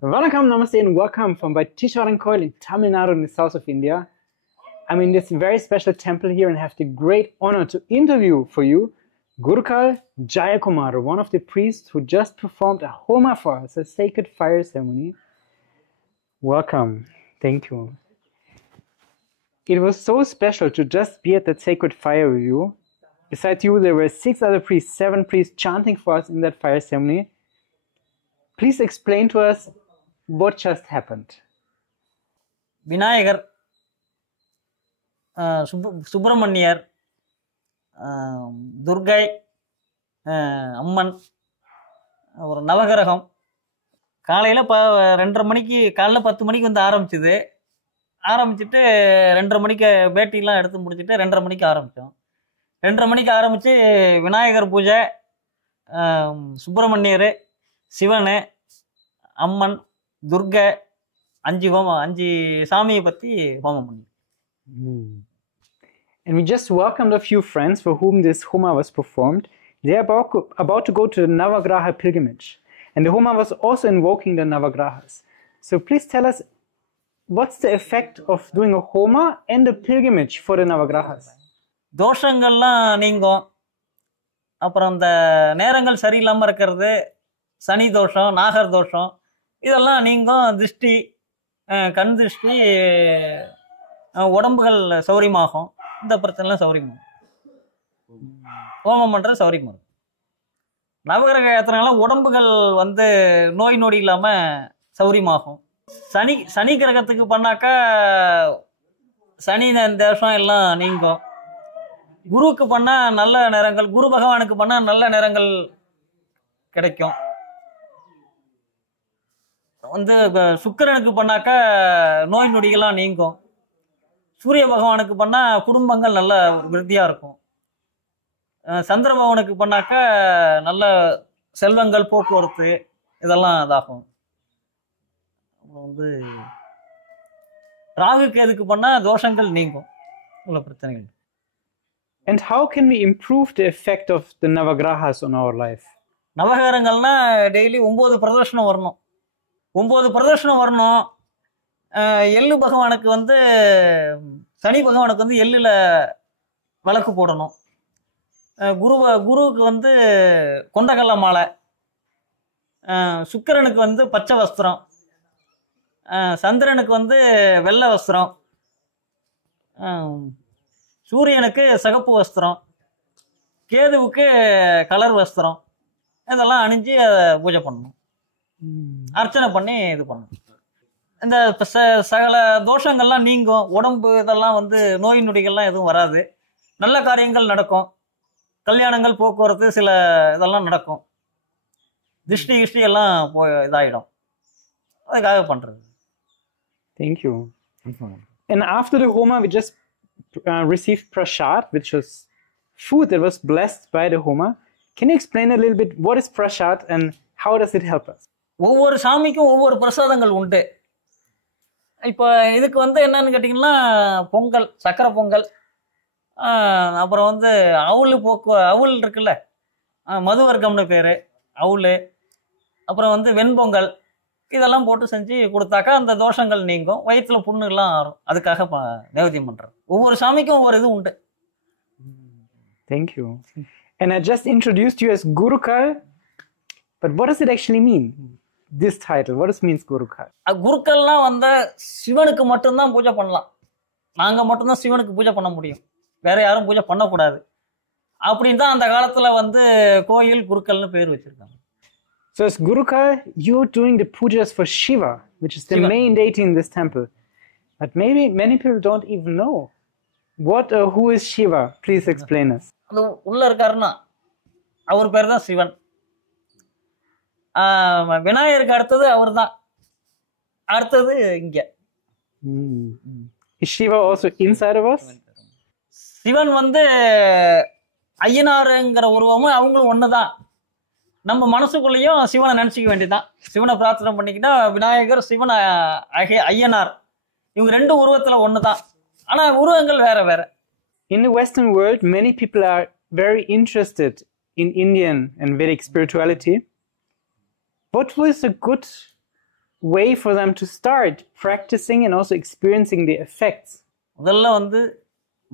Vanakkam, Namaste and welcome from Vaitishwaran in Tamil Nadu in the south of India. I'm in this very special temple here and have the great honor to interview for you Gurukal Jayakumar, one of the priests who just performed a Homa for us, a sacred fire ceremony. Welcome. Thank you. It was so special to just be at that sacred fire with you. Besides you, there were 6 other priests, 7 priests chanting for us in that fire ceremony. Please explain to us what just happened. Vinayagar, Subramaniyar, Durgai, அம்மன், ஒரு நவகிரகம். காலையில் 2:30 மணிக்கு, காலைல 10 மணிக்கு வந்து ஆரம்பிச்சுட்டு 2:30 மணிக்கு பேட்டிலாம் எடுத்து முடிச்சுட்டு 2:30 மணிக்கு ஆரம்பித்தோம். 2:30 மணிக்கு ஆரம்பித்து விநாயகர் பூஜை, சுப்பிரமணியர், சிவன், அம்மன், துர்கை, 5 சாமியை பற்றி ஹோமம் பண்ணி. And we just welcomed a few friends for whom this Homa was performed. They are about to go to the Navagraha pilgrimage. And the Homa was also invoking the Navagrahas. So please tell us, what's the effect of doing a Homa and a pilgrimage for the Navagrahas? தோஷங்கள்லாம் நீங்கும். அப்புறம் இந்த நேரங்கள் சரியில்லாமல் இருக்கிறது, சனி தோஷம், நாகர் தோஷம், இதெல்லாம் நீங்கும். திருஷ்டி, கண் திருஷ்டி, உடம்புகள் சௌரியமாகும். இந்த பிரச்சனைலாம் சௌரியமாகும். ஹோமம் பண்ணுறது சௌரியமாகும். நவகிரக யாத்திரைனால உடம்புகள் வந்து நோய் நொடி இல்லாமல் சௌரியமாகும். சனி கிரகத்துக்கு பண்ணாக்கா சனி தேசம் எல்லாம் நீங்கும். குருவுக்கு பண்ணால் நல்ல நேரங்கள், குரு பகவானுக்கு பண்ணால் நல்ல நேரங்கள் கிடைக்கும். வந்து சுக்கிரனுக்கு பண்ணாக்கா நோய் நொடிகள்லாம் நீங்கும். சூரிய பகவானுக்கு பண்ணால் குடும்பங்கள் நல்ல விருத்தியாக இருக்கும். சந்திர பகவானுக்கு பண்ணாக்கா நல்ல செல்வங்கள், போக்குவரத்து இதெல்லாம் இதாகும். வந்து ராகு கேதுக்கு பண்ணால் தோஷங்கள் நீங்கும், உள்ள பிரச்சனைகள். And how can we improve the effect of the Navagrahas on our life? நவகிரகங்கள்னா டெய்லி 9 பிரதர்ஷனம் வரணும். 9 பிரதர்ஷனம் வரணும். எள்ளு பகவானுக்கு வந்து, சனி பகவானுக்கு வந்து எள்ளில் விளக்கு போடணும். குருவுக்கு வந்து கொண்டகல்ல மாலை, சுக்கிரனுக்கு வந்து பச்சை வஸ்திரம், சந்திரனுக்கு வந்து வெள்ளை வஸ்திரம், சூரியனுக்கு சிகப்பு வஸ்திரம், கேதுவுக்கு கலர் வஸ்திரம், இதெல்லாம் அணிஞ்சு பூஜை பண்ணணும், அர்ச்சனை பண்ணி இது பண்ணணும். இந்த சகல தோஷங்கள்லாம் நீங்கும். உடம்பு இதெல்லாம் வந்து நோய் நொடிகள்லாம் எதுவும் வராது. நல்ல காரியங்கள் நடக்கும். கல்யாணங்கள், போக்குவரத்து, சில இதெல்லாம் நடக்கும். திருஷ்டி எல்லாம் இதாகிடும். அதுக்காக பண்ணுறது. Thank you. And after the Homa, we just received prasad, which was food that was blessed by the Homa. Can you explain a little bit what is prasad and how does it help us? ஒவ்வொரு சாமிக்கும் ஒவ்வொரு பிரசாதங்கள் உண்டு. இப்போ இதுக்கு வந்து என்னன்னு கேட்டிங்கன்னா, பொங்கல், சக்கரை பொங்கல், அப்புறம் வந்து அவுள் இருக்குல்ல, மதுவர்க்கம்னு பேர், அவுள், அப்புறம் வந்து வெண்பொங்கல், இதெல்லாம் போட்டு செஞ்சு கொடுத்தாக்கா அந்த தோஷங்கள் நீங்கும், வயிற்றுல புண்ணுலாம் ஆறும். அதுக்காக நைவேத்தியம் பண்ணுறோம். ஒவ்வொரு சாமிக்கும் ஒவ்வொரு இது உண்டு. Thank you. And I just introduced you as Gurukal, but what does it actually mean? This title, what does it mean, Gurukal? குருக்கள்லாம் வந்து சிவனுக்கு மட்டும்தான் பூஜை பண்ணலாம். நாங்கள் மட்டும்தான் சிவனுக்கு பூஜை பண்ண முடியும், வேற யாரும் பூஜை பண்ணக்கூடாது. அப்படின்னு தான் அந்த காலத்தில் வந்து கோயில் குருக்கள்னு பேர் வச்சிருக்காங்க. So as Gurukal, you're doing the pujas for Shiva, which is the main deity in this temple. But maybe many people don't even know. Who is Shiva? Please explain us. அது உள்ள இருக்காருன்னா அவர் பேர் தான் சிவன். விநாயகருக்கு அடுத்தது அவர் தான். அடுத்தது இங்க. Is Shiva also inside of us? Sivan வந்து ஐயனாருங்கிற உருவமும் அவங்களும் ஒண்ணுதான். நம்ம மனசுக்குள்ளேயும் சிவனை நினைச்சிக்க வேண்டியதான். சிவனை பிரார்த்தனை பண்ணிக்கிட்டா விநாயகர், சிவன், ஐயனார், இவங்க 2 உருவத்துல ஒண்ணுதான். ஆனா உருவங்கள் வேற வேற. In the Western world, many people are very interested in Indian and Vedic spirituality. What was a good way for them to start practicing and also experiencing the effects? முதல்ல வந்து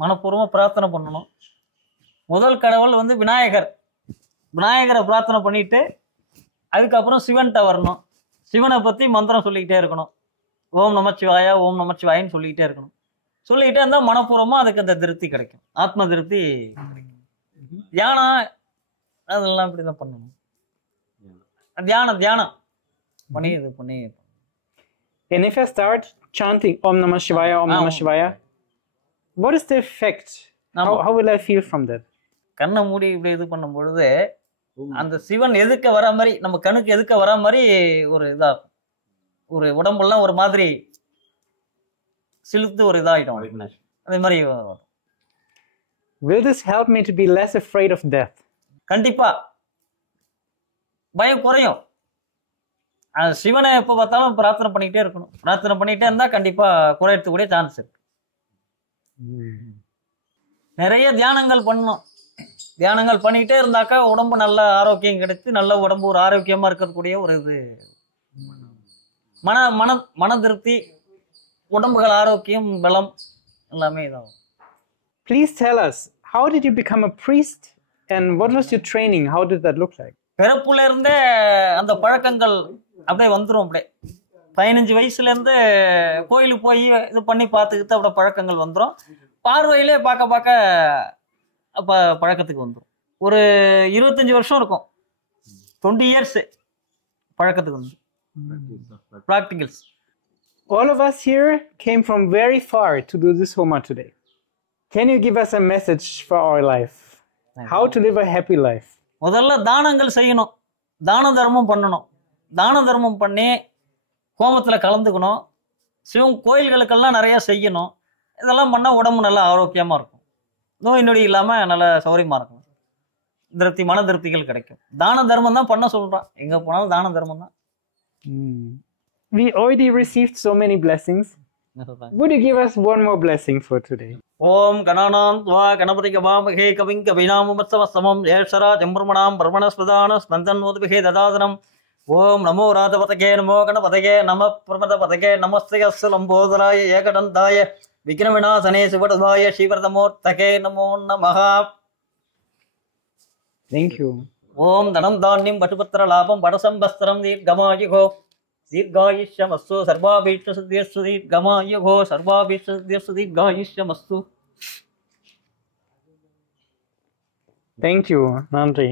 மனப்பூர்வமாக பிரார்த்தனை பண்ணணும். முதல் கடவுள் வந்து விநாயகர். விநாயகரை பிரார்த்தனை பண்ணிட்டு அதுக்கப்புறம் சிவன்கிட்ட வரணும். சிவனை பற்றி மந்திரம் சொல்லிக்கிட்டே இருக்கணும். ஓம் நமச்சிவாயா ஓம் நமச்சிவாயின்னு சொல்லிக்கிட்டே இருக்கணும். சொல்லிக்கிட்டே இருந்தால் மனப்பூர்வமாக அதுக்கு அந்த திருப்தி கிடைக்கும். ஆத்ம திருப்தி கிடைக்கும். தியானம் அதெல்லாம் இப்படி தான் பண்ணணும். தியானம் பண்ணி இது பண்ணி. And if I start chanting Om Namah Shivaya, Om Namah Shivaya, what is the effect? How will I feel from that? கண்ணை மூடி இப்படி இது பண்ணும் பொழுது அந்த சிவன் எதுக்க வர மாதிரி, நம்ம கண்ணுக்கு எதுக்க வர மாதிரி ஒரு இதாகும். ஒரு உடம்பெல்லாம் ஒரு மாதிரி சிலுத்து ஒரு இதாகிடும். அதே மாதிரி Will this help me to be less afraid of death? கண்டிப்பா பயம் குறையும். சிவனை எப்போ பார்த்தாலும் பிரார்த்தனை பண்ணிக்கிட்டே இருக்கணும். பிரார்த்தனை பண்ணிக்கிட்டே இருந்தால் கண்டிப்பா குறையறதுக்கூடிய சான்ஸ் இருக்கு. நிறைய தியானங்கள் பண்ணணும். தியானங்கள் பண்ணிக்கிட்டே இருந்தாக்கா உடம்பு நல்ல ஆரோக்கியம் கிடைத்து நல்ல உடம்பு ஒரு ஆரோக்கியமா இருக்கக்கூடிய ஒரு இது மன திருப்தி, உடம்புகள் ஆரோக்கியம், பலம் எல்லாமே இதாகும். Please tell us, how did you become a priest and what was your training? How did that look like? பிறப்புல இருந்தே அந்த பழக்கங்கள் அப்படியே வந்துடும். அப்படியே 15 வயசுல இருந்து கோயிலுக்கு போய் இது பண்ணி பார்த்துக்கிட்டு அப்படியே பழக்கங்கள் வந்துடும். பார்வையிலே பார்க்க அப்போ பழக்கத்துக்கு வந்துடும். ஒரு 25 வருஷம் இருக்கும். 20 years பழக்கத்துக்கு வந்து practicals. All of us here came from very far to do this Homa today. Can you give us a message for our life? How to live a happy life? முதல்ல தானங்கள் செய்யணும். தான தர்மம் பண்ணணும். தான தர்மம் பண்ணி ஹோமத்தில் கலந்துக்கணும். சிவன் கோயில்களுக்கெல்லாம் நிறைய செய்யணும். இதெல்லாம் பண்ணால் உடம்பு நல்லா ஆரோக்கியமாக இருக்கும். நோய் நொடி இல்லாமல் நல்லா சௌரியமாக இருக்கும். மன திருப்திகள் கிடைக்கும். தான தர்மம் தான் பண்ண சொல்கிறான். எங்கே போனாலும் தான தர்மம் தான். We already received so many blessings. Would you give us one more blessing for today? ஓம் கணானாம் துவா கணபதி கபாமகே கவிங் கவிநாமமத்சவஸ்தமம் ஏஷரா ஜம்பர்மணாம் பிரமணஸ்பதான ஸ்பந்தன்மோதிபிகே ததாதனம். ஓம் நமோ ராதபதகே நமோ கணபதகே நம பிரமதபதகே நமஸ்தே அஸ்ஸலம்போதராய ஏகடந்தாய விக்ரமிநாசனே சிவடதாய ஸ்ரீவரதமூர்த்தகே நமோ நமஹ. Thank you. ஓம் தனம் தானியம் பட்டுபத்திர லாபம் வடசம்பஸ்திரம் தீர்க்கமாயுகோ दीर्घायुष्यमस्तु सर्वाभीष्टसिद्ध्यस्तु दीर्घमायुः सर्वाभीष्टसिद्ध्यस्तु दीर्घायुष्यमस्तु. Thank you, Nandri.